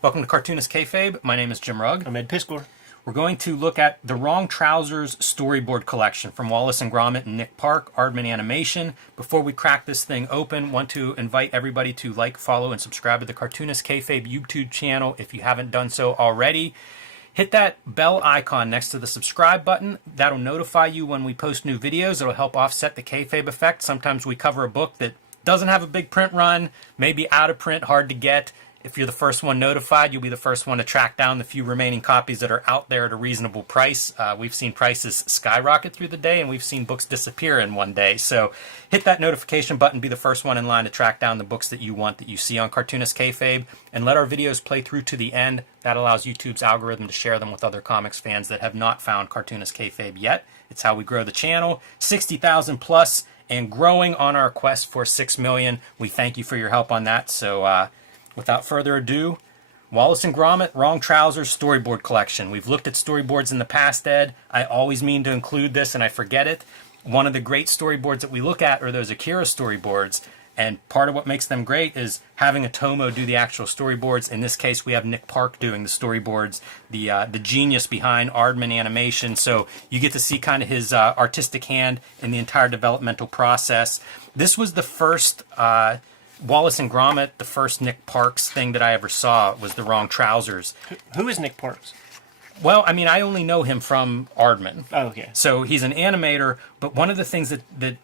Welcome to Cartoonist Kayfabe. My name is Jim Rugg. I'm Ed Piscor. We're going to look at the Wrong Trousers storyboard collection from Wallace and Gromit and Nick Park, Aardman Animation. Before we crack this thing open, want to invite everybody to like, follow, and subscribe to the Cartoonist Kayfabe YouTube channel if you haven't done so already. Hit that bell icon next to the subscribe button. That'll notify you when we post new videos. It'll help offset the kayfabe effect. Sometimes we cover a book that doesn't have a big print run, maybe out of print, hard to get. If you're the first one notified, you'll be the first one to track down the few remaining copies that are out there at a reasonable price. We've seen prices skyrocket through the day, and we've seen books disappear in one day. So hit that notification button, be the first one in line to track down the books that you want that you see on Cartoonist Kayfabe, and let our videos play through to the end. That allows YouTube's algorithm to share them with other comics fans that have not found Cartoonist Kayfabe yet. It's how we grow the channel. 60,000 plus and growing on our quest for 6 million. We thank you for your help on that. So, without further ado, Wallace and Gromit, Wrong Trousers Storyboard Collection. We've looked at storyboards in the past, Ed. I always mean to include this and I forget it. One of the great storyboards that we look at are those Akira storyboards. And part of what makes them great is having a Tomo do the actual storyboards. In this case, we have Nick Park doing the storyboards, the genius behind Aardman Animation. So you get to see kind of his artistic hand in the entire developmental process. This was the first Wallace and Gromit, the first Nick Parks thing that I ever saw was the Wrong Trousers. Who is Nick Parks? Well, I mean, I only know him from Aardman. Oh, okay. So he's an animator, but one of the things that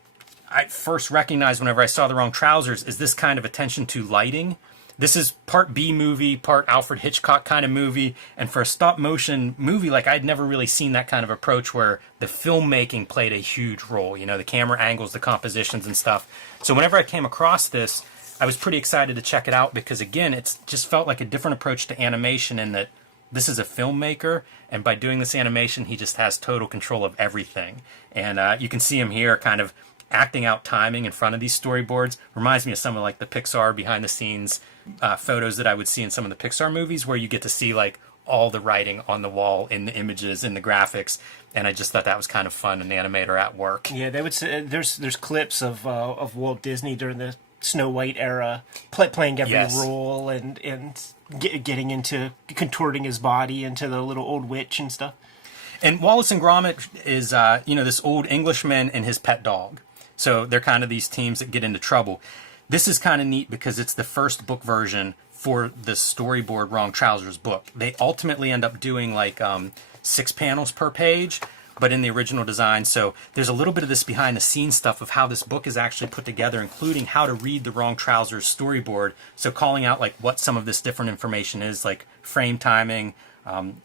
I first recognized whenever I saw the Wrong Trousers is this kind of attention to lighting. This is part B movie, part Alfred Hitchcock kind of movie, and for a stop-motion movie, like I'd never really seen that kind of approach where the filmmaking played a huge role. You know, the camera angles, the compositions and stuff. So whenever I came across this, I was pretty excited to check it out because, again, it's just felt like a different approach to animation in that this is a filmmaker, and by doing this animation, he just has total control of everything. And you can see him here kind of acting out timing in front of these storyboards. Reminds me of some of like the Pixar behind-the-scenes photos that I would see in some of the Pixar movies where you get to see like all the writing on the wall in the images, in the graphics. And I just thought that was kind of fun, an animator at work. Yeah, they would say there's clips of Walt Disney during the Snow White era, playing every role and getting into contorting his body into the little old witch and stuff. And Wallace and Gromit is this old Englishman and his pet dog. So they're kind of these teams that get into trouble. This is kind of neat because it's the first book version for the storyboard Wrong Trousers book. They ultimately end up doing like 6 panels per page, but in the original design. So there's a little bit of this behind the scenes stuff of how this book is actually put together, including how to read the Wrong Trousers storyboard. So calling out like what some of this different information is, like frame timing,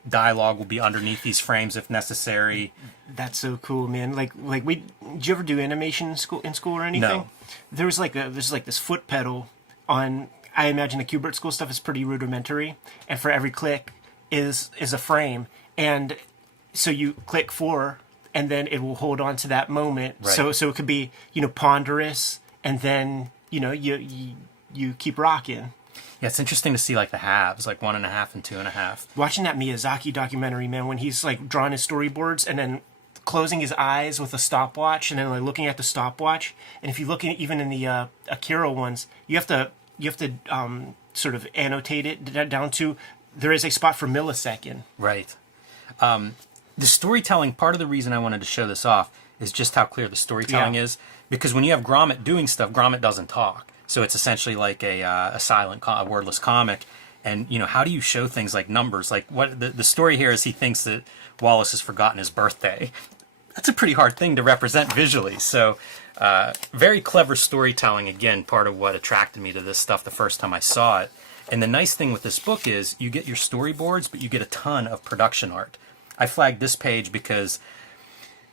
dialogue will be underneath these frames if necessary. That's so cool, man. Like did you ever do animation in school or anything? No. There's like this foot pedal on. I imagine the Kubert School stuff is pretty rudimentary, and for every click is a frame, and so you click 4, and then it will hold on to that moment. Right. So it could be ponderous, and then you keep rocking. Yeah, it's interesting to see like the halves, like 1.5 and 2.5. Watching that Miyazaki documentary, man, when he's like drawing his storyboards and then closing his eyes with a stopwatch and then like looking at the stopwatch. And if you look at even in the Akira ones, you have to sort of annotate it down to there is a spot for millisecond. Right. The storytelling, part of the reason I wanted to show this off is just how clear the storytelling is. Because when you have Gromit doing stuff, Gromit doesn't talk. So it's essentially like a silent, a wordless comic. And, how do you show things like numbers? Like what the story here is he thinks that Wallace has forgotten his birthday. That's a pretty hard thing to represent visually. So very clever storytelling, again, part of what attracted me to this stuff the first time I saw it. And the nice thing with this book is you get your storyboards, but you get a ton of production art. I flagged this page because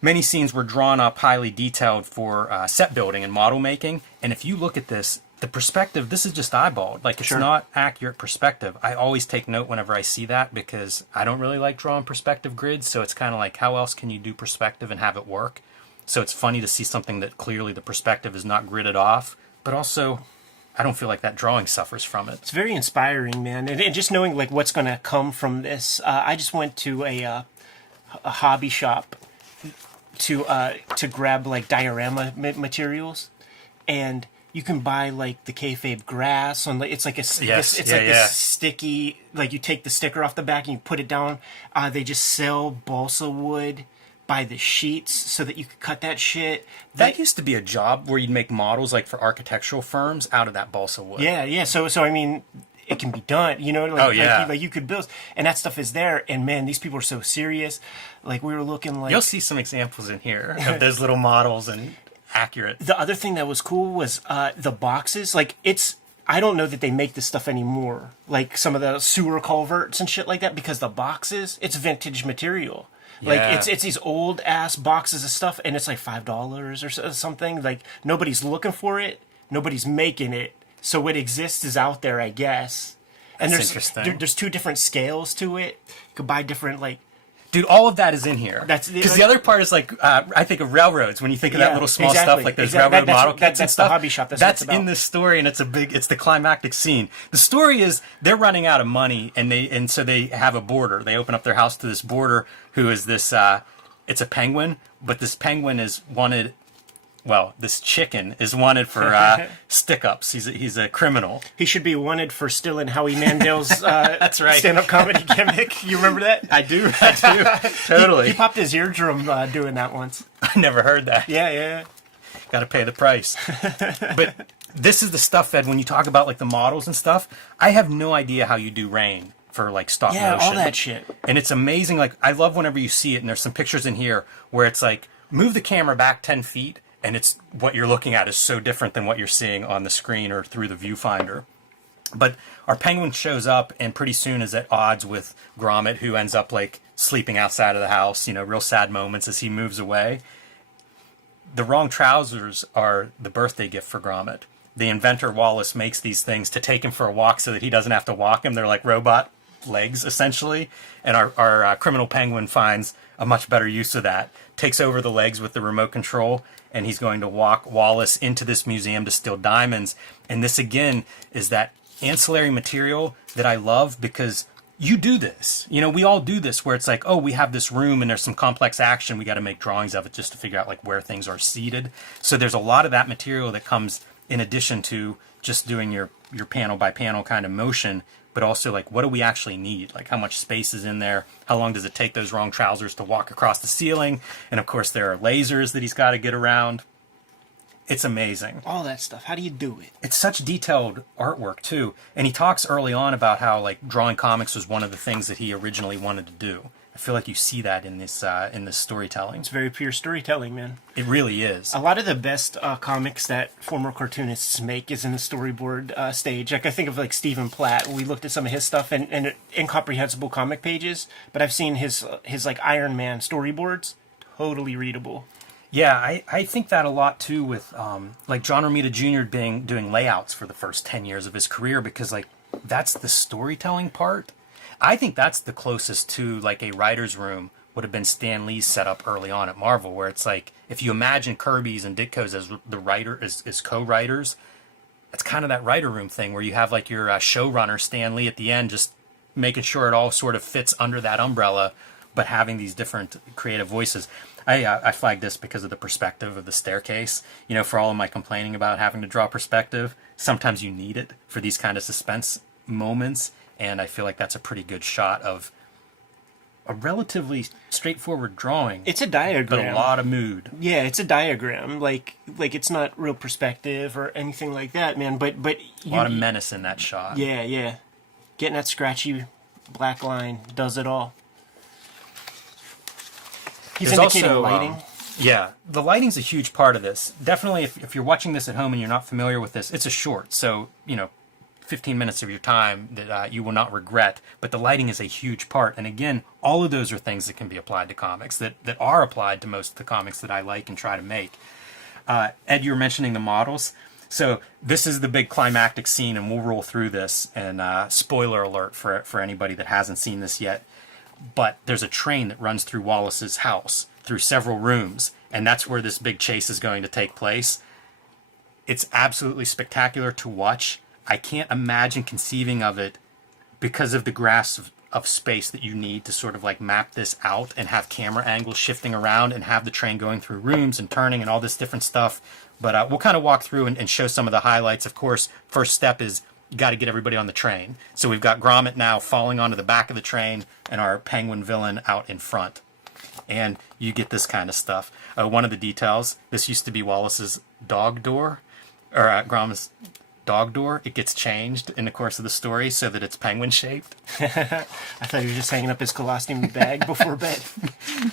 many scenes were drawn up highly detailed for set building and model making. And if you look at this, the perspective, this is just eyeballed. Like, it's not accurate perspective. I always take note whenever I see that because I don't really like drawing perspective grids. So it's kind of like, how else can you do perspective and have it work? So it's funny to see something that clearly the perspective is not gridded off. But also, I don't feel like that drawing suffers from it. It's very inspiring, man. And just knowing like what's going to come from this. I just went to a hobby shop to grab like diorama materials, and you can buy like the Kayfabe grass on. It's like it's like this sticky. Like you take the sticker off the back and you put it down. They just sell balsa wood by the sheets so that you could cut that shit. That used to be a job where you'd make models like for architectural firms out of that balsa wood. Yeah. So I mean, it can be done, you know, like you could build, and that stuff is there. And man, these people are so serious. Like we were looking like, you'll see some examples in here of those little models and accurate. The other thing that was cool was the boxes. Like I don't know that they make this stuff anymore. Like some of the sewer culverts and shit like that, because the boxes, it's vintage material. Like it's these old ass boxes of stuff, and it's like $5 or something. Like nobody's looking for it, nobody's making it, so what exists is out there, I guess. And That's interesting. There's two different scales to it. You could buy different like. Dude, all of that is in here. That's because the other part is like I think of railroads when you think of that little small stuff like those railroad model kits and stuff. The hobby shop. That's in this story, and it's the climactic scene. The story is they're running out of money, and so they have a boarder. They open up their house to this boarder who is this. It's a penguin, but this penguin is wanted. Well, this chicken is wanted for stick-ups. He's a criminal. He should be wanted for stealing Howie Mandel's That's right. stand-up comedy gimmick. You remember that? I do. Totally. He popped his eardrum doing that once. I never heard that. Yeah. Got to pay the price. But this is the stuff, Ed, when you talk about like the models and stuff, I have no idea how you do rain for like stop motion. Yeah, all that shit. And it's amazing. Like I love whenever you see it, and there's some pictures in here where it's like, move the camera back 10 feet, and it's what you're looking at is so different than what you're seeing on the screen or through the viewfinder. But our penguin shows up and pretty soon is at odds with Gromit, who ends up like sleeping outside of the house, real sad moments as he moves away. The wrong trousers are the birthday gift for Gromit. The inventor Wallace makes these things to take him for a walk so that he doesn't have to walk him. They're like robot legs, essentially. And our criminal penguin finds a much better use of that. Takes over the legs with the remote control, and he's going to walk Wallace into this museum to steal diamonds. And this, again, is that ancillary material that I love, because you do this. We all do this where it's like, oh, we have this room and there's some complex action. We got to make drawings of it just to figure out like where things are seated. So there's a lot of that material that comes in addition to just doing your panel by panel kind of motion, but also like, what do we actually need? Like how much space is in there? How long does it take those wrong trousers to walk across the ceiling? And of course there are lasers that he's got to get around. It's amazing. All that stuff. How do you do it? It's such detailed artwork too. And he talks early on about how like drawing comics was one of the things that he originally wanted to do. I feel like you see that in this storytelling. It's very pure storytelling, man. It really is. A lot of the best comics that former cartoonists make is in the storyboard stage. Like I think of like Stephen Platt. We looked at some of his stuff and incomprehensible comic pages, but I've seen his like Iron Man storyboards. Totally readable. Yeah, I think that a lot too with like John Romita Jr. doing layouts for the first 10 years of his career, because like that's the storytelling part. I think that's the closest to like a writer's room would have been Stan Lee's setup early on at Marvel, where it's like if you imagine Kirby's and Ditko's as the writer as co-writers, it's kind of that writer room thing where you have like your showrunner Stan Lee at the end just making sure it all sort of fits under that umbrella, but having these different creative voices. I flagged this because of the perspective of the staircase. For all of my complaining about having to draw perspective, sometimes you need it for these kind of suspense moments, and I feel like that's a pretty good shot of a relatively straightforward drawing. It's a diagram. But a lot of mood. Yeah, it's a diagram. Like it's not real perspective or anything like that, man. But a lot of menace in that shot. Yeah. Getting that scratchy black line does it all. He's indicating also, lighting. Yeah, the lighting's a huge part of this. Definitely, if you're watching this at home and you're not familiar with this, it's a short, so 15 minutes of your time that you will not regret. But the lighting is a huge part, and again, all of those are things that can be applied to comics that are applied to most of the comics that I like and try to make. Ed, you were mentioning the models. So this is the big climactic scene, and we'll roll through this. And spoiler alert for anybody that hasn't seen this yet. But there's a train that runs through Wallace's house, through several rooms, and that's where this big chase is going to take place. It's absolutely spectacular to watch. I can't imagine conceiving of it because of the of space that you need to sort of like map this out and have camera angles shifting around and have the train going through rooms and turning and all this different stuff. But we'll kind of walk through and show some of the highlights. Of course, first step is you got to get everybody on the train. So we've got Gromit now falling onto the back of the train and our penguin villain out in front. And you get this kind of stuff. One of the details, this used to be Wallace's dog door, or Gromit's dog door. It gets changed in the course of the story so that it's penguin shaped. I thought he was just hanging up his colostomy bag before bed.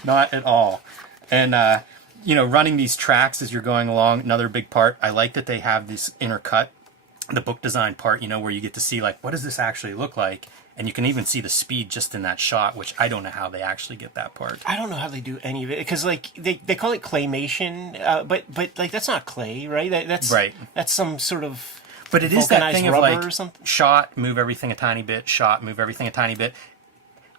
Not at all. And, running these tracks as you're going along, another big part. I like that they have this intercut, the book design part, where you get to see, like, what does this actually look like? And you can even see the speed just in that shot, which I don't know how they actually get that part. I don't know how they do any of it, because, like, they call it claymation, but like, that's not clay, right? That's right. That's some sort of but it is that thing of, like, or something? Shot, move everything a tiny bit, shot, move everything a tiny bit.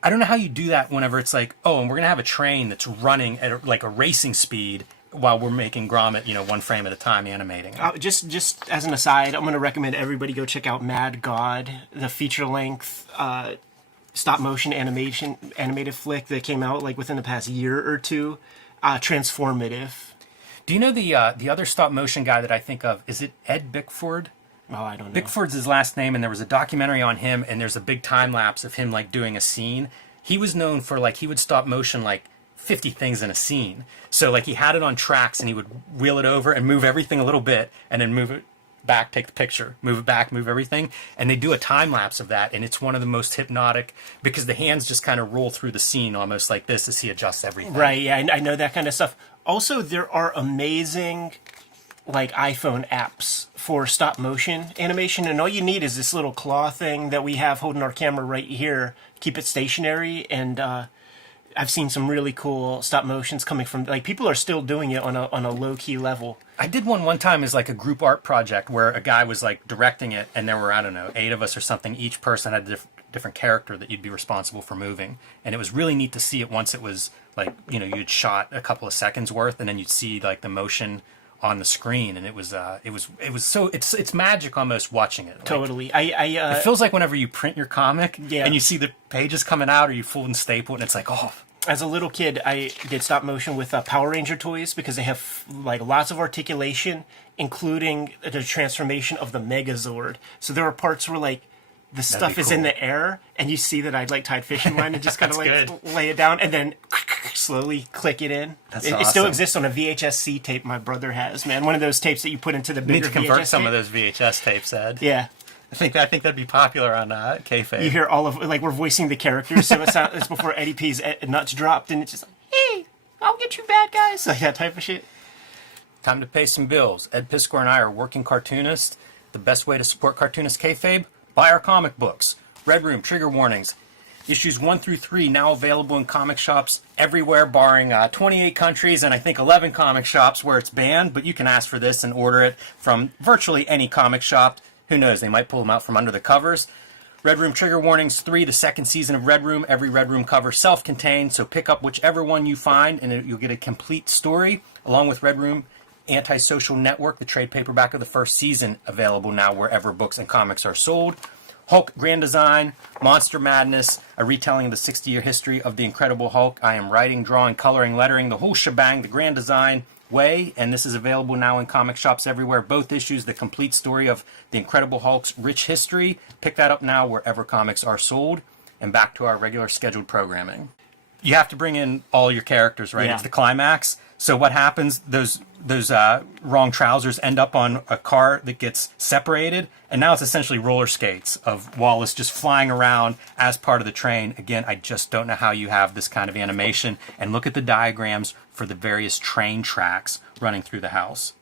I don't know how you do that whenever it's like, oh, and we're going to have a train that's running at, like, a racing speed while we're making Gromit, one frame at a time animating. Just as an aside, I'm going to recommend everybody go check out Mad God, the feature-length stop-motion animated flick that came out like within the past year or two. Transformative. Do you know the other stop-motion guy that I think of? Is it Ed Bickford? Oh, I don't know. Bickford's his last name, and there was a documentary on him, and there's a big time-lapse of him, like, doing a scene. He was known for, like, he would stop-motion, like, 50 things in a scene. So, like, he had it on tracks, and he would wheel it over and move everything a little bit, and then move it back, take the picture, move it back, move everything. And they do a time-lapse of that, and it's one of the most hypnotic, because the hands just kind of roll through the scene almost like this as he adjusts everything. Right, yeah, I know that kind of stuff. Also, there are amazing, like, iPhone apps for stop-motion animation, and all you need is this little claw thing that we have holding our camera right here, keep it stationary, and I've seen some really cool stop motions coming from, like, people are still doing it on a low key level. I did one time as like a group art project where a guy was like directing it, and there were, I don't know, 8 of us or something. Each person had a different character that you'd be responsible for moving, and it was really neat to see it once it was like, you'd shot a couple of seconds worth, and then you'd see like the motion on the screen, and it was so it's magic almost watching it. Like, totally. it feels like whenever you print your comic, yeah, and you see the pages coming out, or you fold and staple, and it's like, oh. As a little kid, I did stop motion with Power Ranger toys because they have like lots of articulation, including the transformation of the Megazord. So there are parts where like the stuff is in the air, and you see that I'd like tied fishing line and just kind of like good. Lay it down and then slowly click it in. That's It awesome. still exists on a VHS-C tape my brother has, man. One of those tapes that you put into the bigger Need to convert VHS some tape. of those VHS tapes, Ed. Yeah. I think that'd be popular on Kayfabe. You hear all of, like, we're voicing the characters, so it's before Eddie P's nuts dropped, and it's just like, hey, I'll get you bad guys, like that type of shit. Time to pay some bills. Ed Piskor and I are working Cartoonist. The best way to support Cartoonist Kayfabe? Buy our comic books. Red Room, Trigger Warnings. Issues 1 through 3 now available in comic shops everywhere, barring 28 countries and I think 11 comic shops where it's banned, but you can ask for this and order it from virtually any comic shop. Who knows, they might pull them out from under the covers. Red Room Trigger Warnings 3, the second season of Red Room. Every Red Room cover self-contained, so pick up whichever one you find and you'll get a complete story, along with Red Room Antisocial Network, the trade paperback of the first season, available now wherever books and comics are sold. Hulk Grand Design, Monster Madness, a retelling of the 60-year history of the Incredible Hulk. I am writing, drawing, coloring, lettering, the whole shebang, the Grand Design way, and this is available now in comic shops everywhere. Both issues, the complete story of the Incredible Hulk's rich history. Pick that up now wherever comics are sold. And back to our regular scheduled programming. You have to bring in all your characters, right? Yeah. It's the climax. So what happens? Those wrong trousers end up on a car that gets separated, and now it's essentially roller skates of Wallace just flying around as part of the train. Again, I just don't know how you have this kind of animation. And look at the diagrams for the various train tracks running through the house.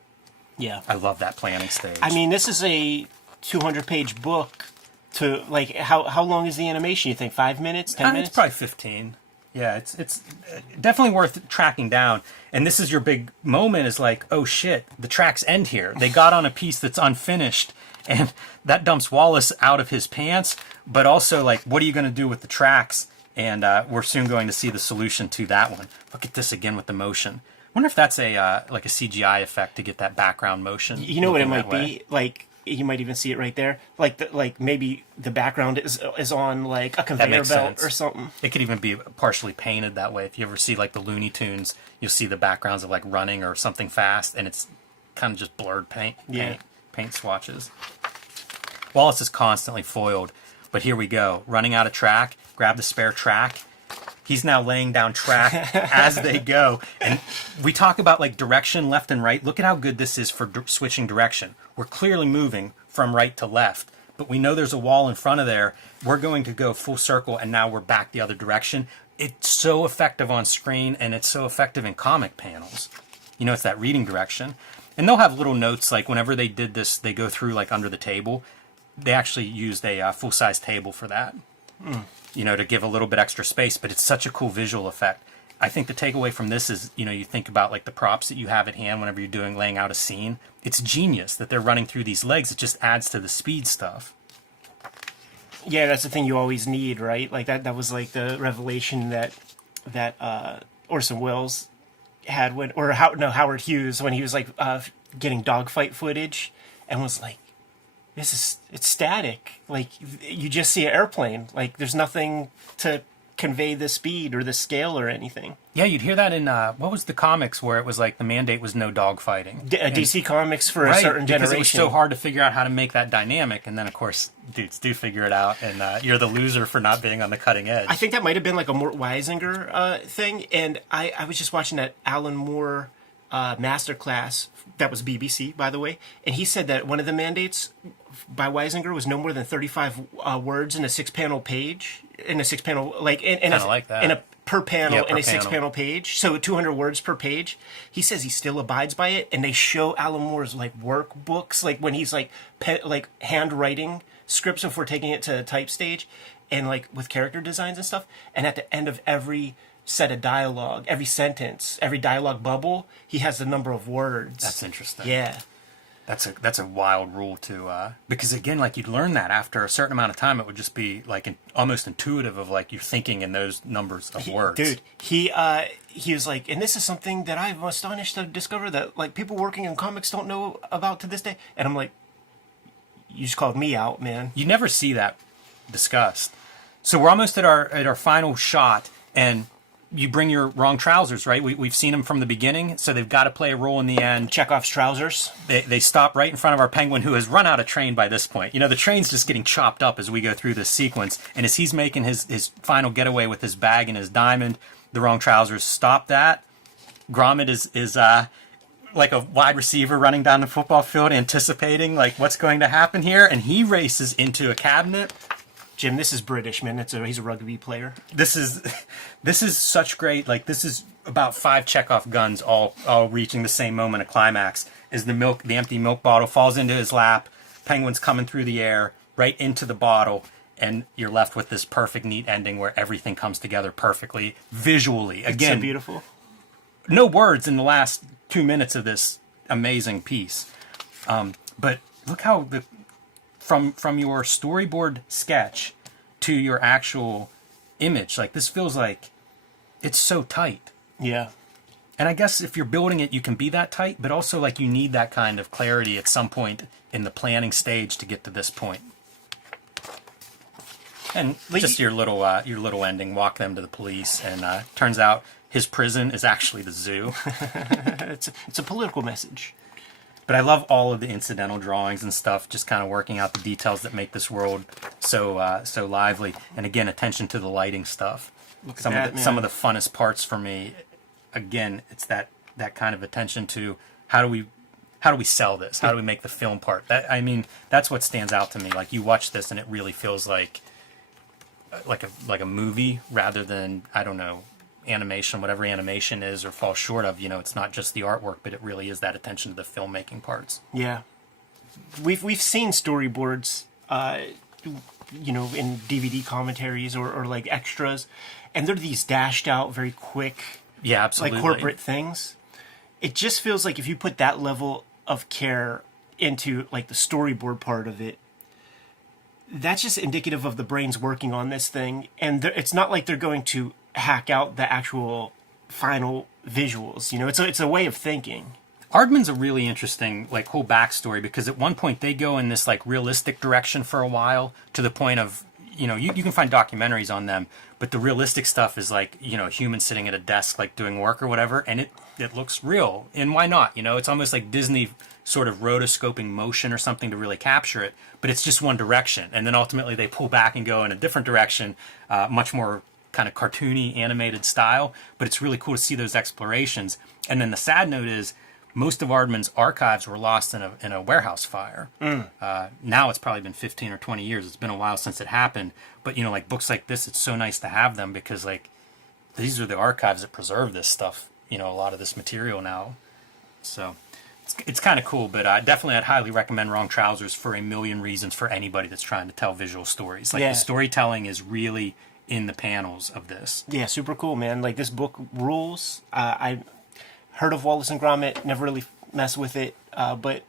Yeah. I love that planning stage. I mean, this is a 200-page book. To like, how long is the animation? You think 5 minutes, 10 minutes? It's probably 15. Yeah, it's definitely worth tracking down. And this is your big moment, is like, oh shit, the tracks end here. They got on a piece that's unfinished, and that dumps Wallace out of his pants. But also, like, what are you going to do with the tracks? And we're soon going to see the solution to that one. Look at this again with the motion. I wonder if that's a like a CGI effect to get that background motion. You know what it might way. be? Like, You might even see it right there. Like maybe the background is on like a conveyor belt sense. or something. It could even be partially painted that way. If you ever see like the Looney Tunes, you'll see the backgrounds of like running or something fast, and it's kind of just blurred paint swatches. Wallace is constantly foiled, but here we go. Running out of track, grab the spare track. He's now laying down track as they go. And we talk about like direction, left and right. Look at how good this is for switching direction. We're clearly moving from right to left, but we know there's a wall in front of there. We're going to go full circle, and now we're back the other direction. It's so effective on screen, and it's so effective in comic panels. You know, it's that reading direction. And they'll have little notes, like whenever they did this, they go through like under the table. They actually used a full-size table for that. You know, to give a little bit extra space, but it's such a cool visual effect. I think the takeaway from this is, you know, you think about like the props that you have at hand whenever you're laying out a scene. It's genius that they're running through these legs. It just adds to the speed stuff. Yeah, that's the thing you always need, right? Like that was like the revelation that Orson Welles had Howard Hughes when he was like getting dogfight footage and was like, it's static. Like you just see an airplane. Like there's nothing to convey the speed or the scale or anything. Yeah, you'd hear that in what was the comics where it was like the mandate was no dogfighting. DC Comics for a certain generation. Because it was so hard to figure out how to make that dynamic, and then of course dudes do figure it out, and you're the loser for not being on the cutting edge. I think that might have been like a Mort Weisinger thing, and I was just watching that Alan Moore masterclass. That was BBC, by the way, and he said that one of the mandates by Weisinger was no more than 35 words in a six-panel page, in a per panel in a six-panel page, so 200 words per page. He says he still abides by it, and they show Alan Moore's like workbooks, like when he's like handwriting scripts before taking it to type stage, and like with character designs and stuff. And at the end of every set of dialogue, every sentence, every dialogue bubble, he has the number of words. That's interesting. Yeah. That's a wild rule to because again, like you'd learn that after a certain amount of time, it would just be like almost intuitive of like you're thinking in those numbers of words. Dude, he was like, and this is something that I'm astonished to discover that like people working in comics don't know about to this day. And I'm like, you just called me out, man. You never see that discussed. So we're almost at our final shot, and you bring your wrong trousers, right? We've seen them from the beginning, so they've got to play a role in the end. Chekhov's trousers. They stop right in front of our penguin, who has run out of train by this point. You know, the train's just getting chopped up as we go through this sequence, and as he's making his final getaway with his bag and his diamond, the wrong trousers stop that. Gromit is like a wide receiver running down the football field, anticipating like what's going to happen here, and he races into a cabinet. Jim, this is British, man. He's a rugby player. This is such great. Like this is about 5 Chekhov guns all reaching the same moment of climax. As the empty milk bottle falls into his lap, penguin's coming through the air right into the bottle, and you're left with this perfect, neat ending where everything comes together perfectly visually. Again, it's so beautiful. No words in the last 2 minutes of this amazing piece, but look how from your storyboard sketch to your actual image, like this feels like it's so tight. Yeah. And I guess if you're building it, you can be that tight, but also like you need that kind of clarity at some point in the planning stage to get to this point. And just your little ending, walk them to the police, and turns out his prison is actually the zoo. It's a political message. But I love all of the incidental drawings and stuff, just kind of working out the details that make this world so lively. And again, attention to the lighting stuff. Some of the funnest parts for me, again, it's that kind of attention to how do we sell this? How do we make the film part? That's what stands out to me. Like you watch this and it really feels like a movie rather than, I don't know, animation, whatever animation is or falls short of. You know, it's not just the artwork, but it really is that attention to the filmmaking parts. Yeah, we've seen storyboards, you know, in DVD commentaries or like extras, and they're these dashed out, very quick, yeah, absolutely, like corporate things. It just feels like if you put that level of care into like the storyboard part of it, that's just indicative of the brains working on this thing, and it's not like they're going to hack out the actual final visuals. You know, it's a way of thinking. Aardman's a really interesting like whole backstory, because at one point they go in this like realistic direction for a while, to the point of, you know, you can find documentaries on them, but the realistic stuff is like, you know, humans sitting at a desk like doing work or whatever, and it looks real, and why not? You know, it's almost like Disney sort of rotoscoping motion or something to really capture it, but it's just one direction, and then ultimately they pull back and go in a different direction, much more kind of cartoony animated style. But it's really cool to see those explorations. And then the sad note is most of Aardman's archives were lost in a warehouse fire. Now it's probably been 15 or 20 years. It's been a while since it happened. But, you know, like books like this, it's so nice to have them, because like these are the archives that preserve this stuff, you know, a lot of this material now. So it's kind of cool. But definitely I'd highly recommend Wrong Trousers for a million reasons for anybody that's trying to tell visual stories. Like the storytelling is really in the panels of this. Yeah, super cool, man. Like, this book rules. I heard of Wallace and Gromit, never really messed with it, but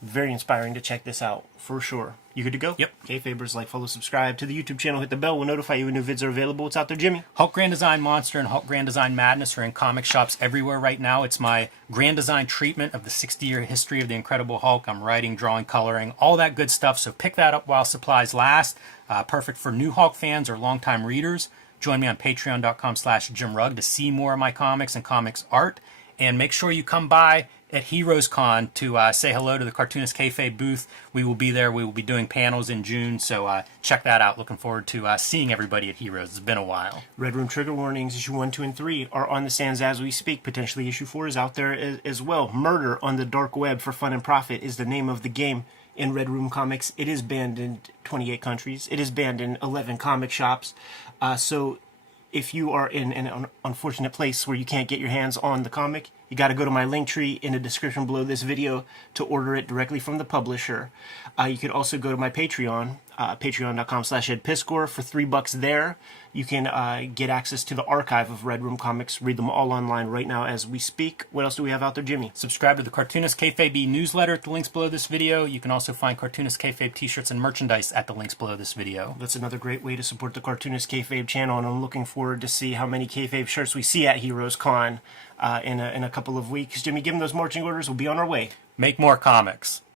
very inspiring to check this out, for sure. You good to go? Yep. Kayfabers, like, follow, subscribe to the YouTube channel, hit the bell, we'll notify you when new vids are available. It's out there, Jimmy. Hulk Grand Design Monster and Hulk Grand Design Madness are in comic shops everywhere right now. It's my Grand Design treatment of the 60-year history of the Incredible Hulk. I'm writing, drawing, coloring, all that good stuff, so pick that up while supplies last. Perfect for new Hulk fans or longtime readers. Join me on patreon.com/JimRugg to see more of my comics and comics art. And make sure you come by at Heroes Con to say hello to the Cartoonist Kayfabe booth. We will be there. We will be doing panels in June, so check that out. Looking forward to seeing everybody at Heroes. It's been a while. Red Room trigger warnings, issue 1, 2, and 3 are on the stands as we speak. Potentially issue 4 is out there as well. Murder on the Dark Web for Fun and Profit is the name of the game in Red Room Comics. It is banned in 28 countries. It is banned in 11 comic shops. So if you are in an unfortunate place where you can't get your hands on the comic, you got to go to my link tree in the description below this video to order it directly from the publisher. You could also go to my Patreon, patreon.com/EdPiskor. For $3 there, you can get access to the archive of Red Room comics. Read them all online right now as we speak. What else do we have out there, Jimmy? Subscribe to the Cartoonist Kayfabe newsletter at the links below this video. You can also find Cartoonist Kayfabe t-shirts and merchandise at the links below this video. That's another great way to support the Cartoonist Kayfabe channel, and I'm looking forward to see how many Kayfabe shirts we see at Heroes Con in a couple of weeks. Jimmy, give them those marching orders. We'll be on our way. Make more comics.